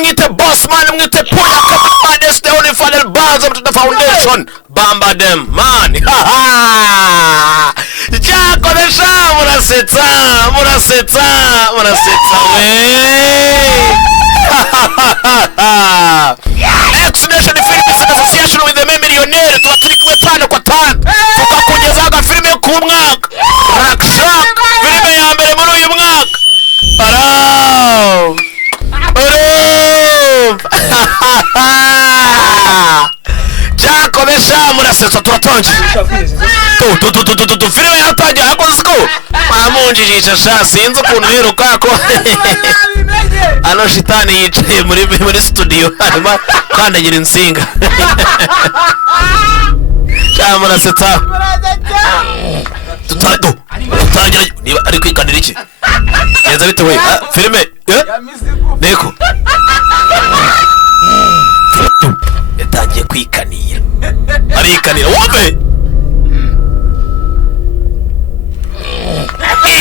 mwite boss man, mwite Puya Kama, this the only final bars up to the foundation. Bamba them man. Jakoresha murasetsa Ex-Nation Film Association with the millionaire tuwatirikwe 5 kwa 5 tukakugezaga filime ku mwaka Rakshak filime ya mbere muri uyu mwaka Jakoresha murasetsa turatonje filime yatangiye yakoze siko mamunjijisha sha sinzi ukuntu yiruka ko ano shitani yicaye muri studio hanyuma kandagira insinga cyamura seta tutangira niba ari kwikanira iki neza bite we filime neko yatangiye kwikanira arikanira wumve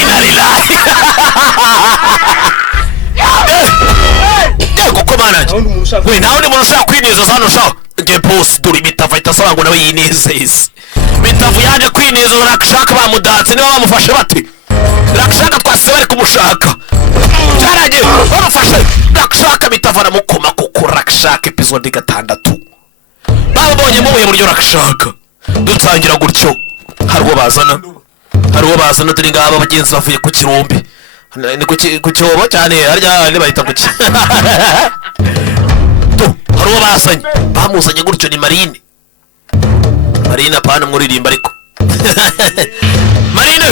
inarilahi kuko mananje we nawe ndi muntu ushaka kwineza hano sha nge boss duri bitava itasaba ngo nawe yinezeze bitavu yaje kwineza Rakshaka bamudatse niba bamufashe bati Rakshaka twase bari kumushaka cyaraje bamufashe Rakshaka bitavana mukoma kuko Rakshaka episode 6 babonye mu buryo Rakshaka dutangira gutyo harwo bazana turi ngaba bagenzi bavuye ku kirombe ni ku cyobo cyane harya ni bahita kuki harwo basanye bamuzanye gutyo ni Marine apana mwuririmba ariko Marine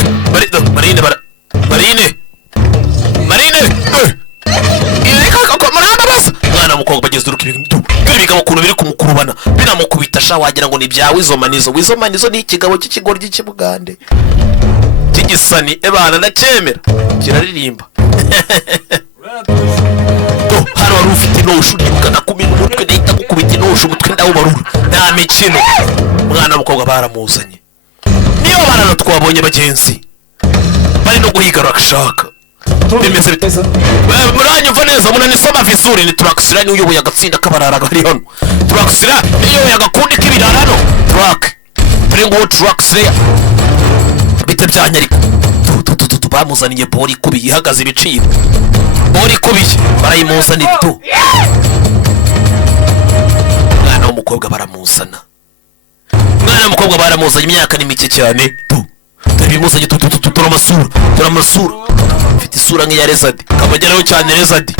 ireka muramba basa mwana mukobwa bageze urukibintu biga ukuntu biri kumukurubana binamukubita sha wagira ngo ni byawe izomanizo ni ikigabo cy'ikigori cy'ikibugande kigisani ebana ndakemera kiraririmba hano wari ufite noshu ukana kumina umutwe ndahita gukubita noshu umutwe ndawubarura nta mikino mwana mukobwa baramuzanye niyo barano twabonye bagenzi bari no guhiga Rakshaka bimeze biteza muranyumva neza munanisoma vizuri ni Traxira ni uyoboye agatsinda kabarara gari hano Traxira niyo yagakundi kibirarano ngo Traxira bite byanyariko bamuzaniye bori kubi ihagaze ibiciro bori kubi barayimuzanira mwana w'umukobwa baramuzana imyaka ni mike cyane bimuzanye turamasura mfite isura nk'iya Rezadi kamageraho cyane Rezadi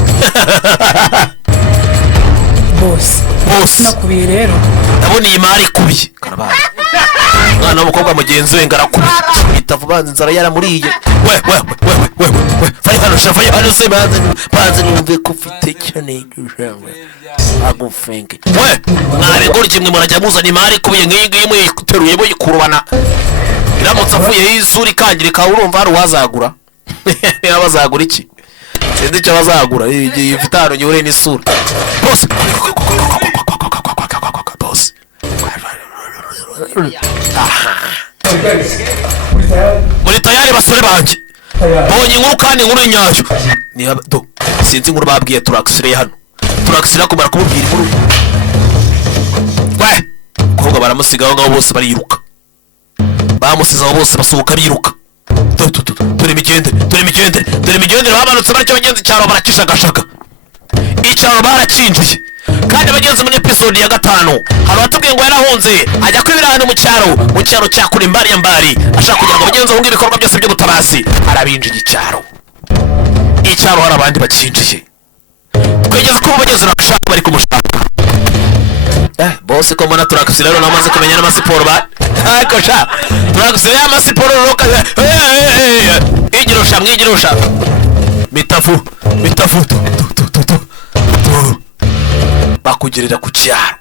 boss nakubiye rero ndabona iyi mari kubiye karabaye mwana w'umukobwa mugenzi we ngarakubiye itavubanze inzara yaramuriye we faya hano se banze numve ko ufite cyane gushawe agufenge we mwari gori kimwe murajya muzana imari kubiye nk'iyi mwe ikuteruye boyikurubana iramutse avuye y'isuri kangirika urumva hari wazagura abazagura iki sinzi icyo bazagura ifite hano nyure n'isura boss muri tayari basore banje bonye inkuru kandi inkuru y'inyayo ni sinzi inkuru babwiye Traxira hano Traxira kumara kumubwira inkuru we koga baramusigaho ngaho bose bariruka bamusizaho bose basuhuka biruka turi migendere bamanutse baricyo bagenzi cyaro barakishagashaka icyaro barakinjiye kandi bagenzi muri episode ya 5 hari batubwiye ngo yarahunze ajya kwibira hano mu cyaro cya kuri mbari ashaka kugira ngo bagenzi bahunge ibikorwa byose byo gutabazi arabinjiye icyaro hari abandi bakinjiye twegeze ko bagenzi Rakshaka bari kumushaka boss ko mbona Traxira rero namaze kumenya n'amasiporo ariko sha Traxira y'amasiporo roka igirosha mitafu bakugerera ku cyaro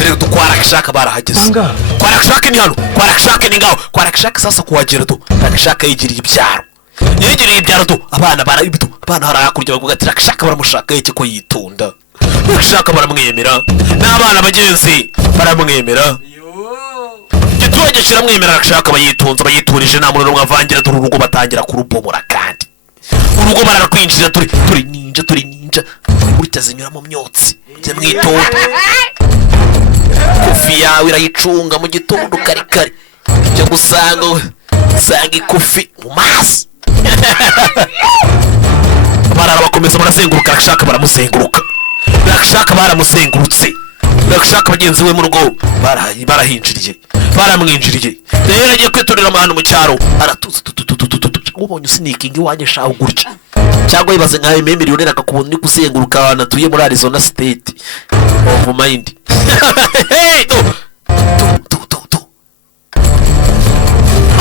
rero dukwara Rakshaka barahageze kwa Rakshaka ni hano kwa Rakshaka ni ngaho kwa Rakshaka sasa kuhagera Rakshaka yigiriye ibyaro abana barabito abana harakurya bavuga ati Rakshaka baramushaka iki ko yitunda Rakshaka baramwemera n'abana bagenzi baramwemera igiturage kiramwemera arashaka bayitunze bayiturije nta muntu mwavangira dore urugo batangira kurubomora kandi urugo bararwinjira turi ninja urita zinyura mu myotsi njye mwitonda kofi yawe irayicunga mu gitondo kare cyo gusanga ikofi mu mazi barara bakomeza barazenguruka arashaka baramuzenguruka arashaka baramuzengurutse arashaka bagenzi we mu rugo barahinjiriye baramwinjiriye rero agiye kwiturira amahano mu cyaro aratuza ubonye usinikingi wanjye shaho gutya cyangwa yibaze nkawe miliyoneri akakubona uri kuzenguruka ahantu atuye muri Arizona State of mind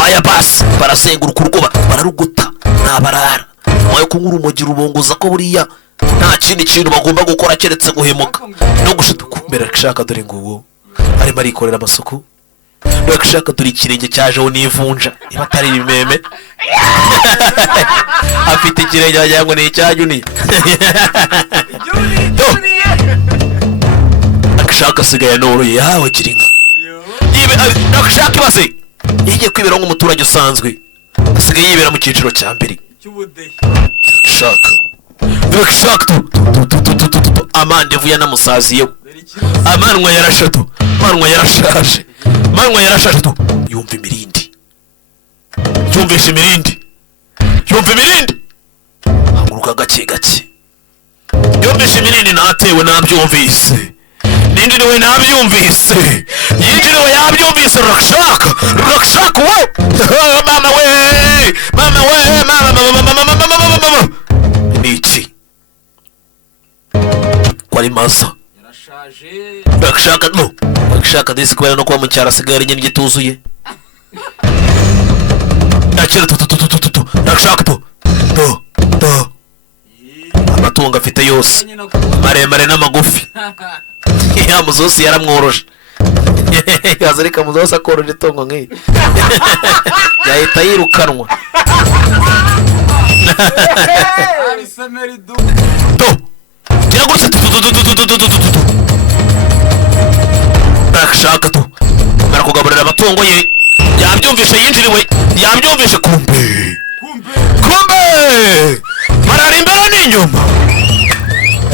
aya basi barazenguruka urugo bararuguta ntabarara nyuma yo kunywa urumogi rubongoza ko buriya nta kindi kintu bagomba gukora keretse guhemuka no gushiduka mbere arashaka dore nguwo arimo arikorera amasuku arashaka dore ikirenge cyajeho n'ivunja niba atari ibimeme afite ikirenge wagira ngo ni icya Junior arashaka asigaye noroye yawe gira inka arashaka ibase yigiye kwibera nk'umuturage usanzwe asigaye yibera mu cyiciro cya mbere arashaka amandevu yanamusaziyeho amanwa yarashaje yumva imirindi haguruka gake yumvishe imirindi natewe nabyumvise ninjiriwe nabyumvise yinjiriwe yabyumvise rurashaka wo mama niki kwari maza rurashaka disi kubera no kuba mu cyaro asigaye ari nyine gituzuye yakira rurashaka amatungo afite yose maremare n'amagufi ya muzosi yaramworoje yazarika muzosi akoroje itongo nk'iyi yahita yirukanwa arashaka barakugaburira amatungo ye yabyumvishe yinjiriwe yabyumvishe kumbe marara imbere n'inyuma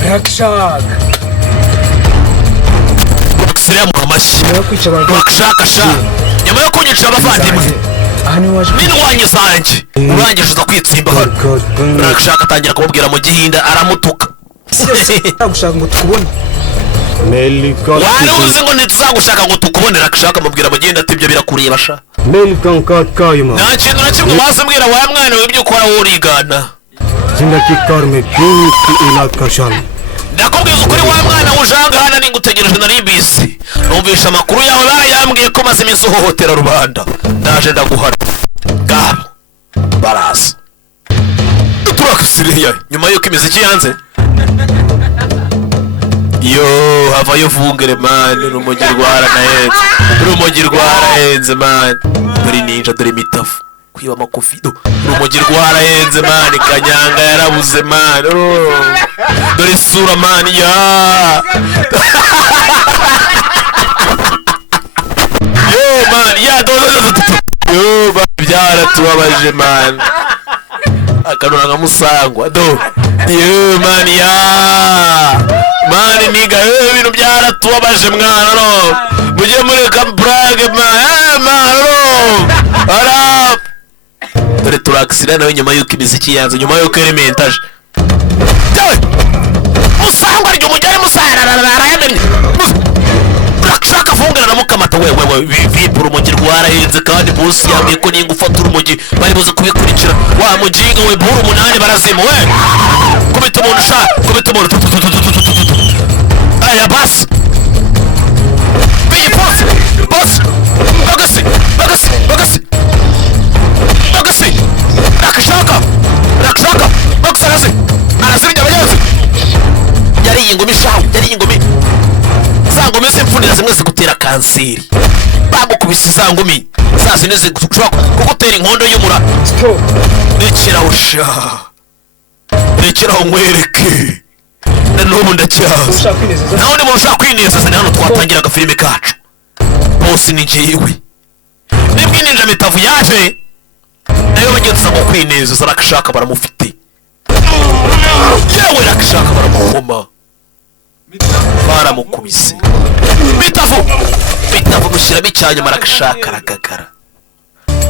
arashaka bakisira mu amashyi bakashaka nyuma yo kunyicira abavandimwe n'indwanyi zanjye urangije uza kwitsimba hano arashaka atangira kumubwira mu gihinda aramutuka gushaka ngo tukubone wari uzi ngo ntituzagushaka ngo tukubonera arashaka amubwira mu gihinda ati ibyo birakureba sha nta kintu na kimwe waza mbwira wa mwana we ibyo ukora wowe urigana ndakubwiza ukuri wa mwana wujanga hano ningutegereje nari bisi numvisha amakuru yawe barayambwiye ko maze iminsi uhohotera rubanda ndaje ndaguhana gabo baraza turakisiriya nyuma yuko imiziki yanze yo havayo vungere mani urumogi rwarahenze mani dore ninja dore mitafu kwiba amakofido urumogi rwarahenze mani kanyanga yarabuze mani dore isura mani yo mani yo byaratubabaje mani akanura nka musangwa yo mani mani niga ibintu byaratubabaje mwana no mujye mureka brage mwana dore turakisira nawe nyuma yuko imiziki yanze nyuma yuko elementaje musangwa ryo mujyane musararara yamenye urashaka fungana na mukamata wewe vipura urumogi rwarahenze kandi bosi yambwiye ko ninga ufata urumogi bari buze kubikurikira wa muginga we buru umunani barazima we kubita umuntu kubita umuntu aya basi biyi bosi bagasi rakashaka bakusarase arasirya abagenzi yari ingumi za ngumi z'imfunira zimwe zigutera kanseri bamukubise za ngumi za zine zishobora kugutera inkondo y'umura rekeraho nkwereke na n'ubu ndacyaza naho ni muntu ushaka kwinezeza ni hano twatangira agafilime kacu bose ni njyewe nibwo ninja mitavu yaje nayo bagenza ngo kwinezeza rakashaka baramufite yewe rakashaka baramuhoma baramukubise mitavu mushyiramo icyanyuma rakashaka aragagara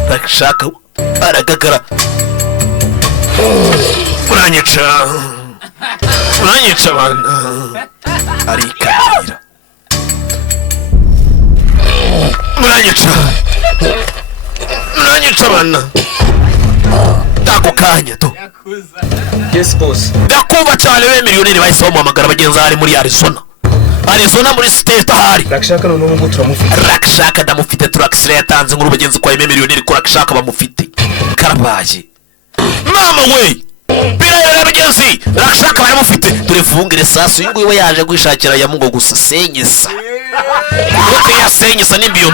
rakashaka aragagara uranyica abana arikanira muranyica abana ako kanya to Yes boss. ndakumva cyane be miliyoneri bahise bamuhamagara bagenzi hari muri Arizona muri state ahari Rakashaka none ngo turamufite. rakashaka ndamufite turaxire yatanze nkuru bagenzi kwa miliyoneri ko rakashaka bamufite karabaye mama we birayera bagenzi rakashaka baramufite dore vungire sasu yuko we yaje gwishakira ya mungo gusa senyisa kuko yasenyisa nimbiyo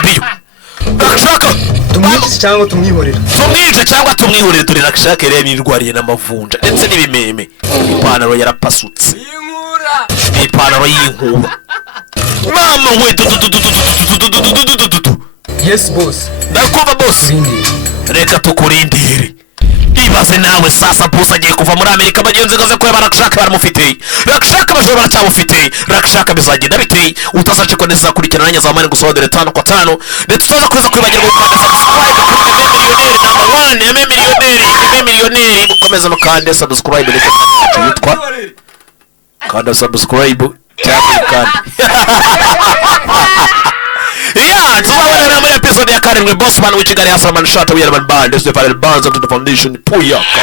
rakashaka Tumwice cyangwa tumwihorera. dore rakashaka rero nirwariye n'amavunja ndetse n'ibimeme ipantaro yarapasutse ipantaro y'inkuba mama we Yes boss. ndakumva boss reka tukurindire ibaze nawe sasa boss agiye kuva muri Amerika bagenzi gaze ko barakashaka baramufite rakashaka bajora baracyamufite rakashaka bizagenda biteye utazace ko neza kurikirana nanya za mane gusodere 5 kwa 5 ndetse tutaza kuza kwibagirwa gukanda subscribe kuri miliyoneri mukomeza mukande subscribe ndetse yitwa kanda subscribe cyangwa kandi yeah, tuzabonana muri episode ya karindwi Bossman w'Ikigali Hassan Shata w'Yaraban Band, this is the final bands of the foundation Puyaka.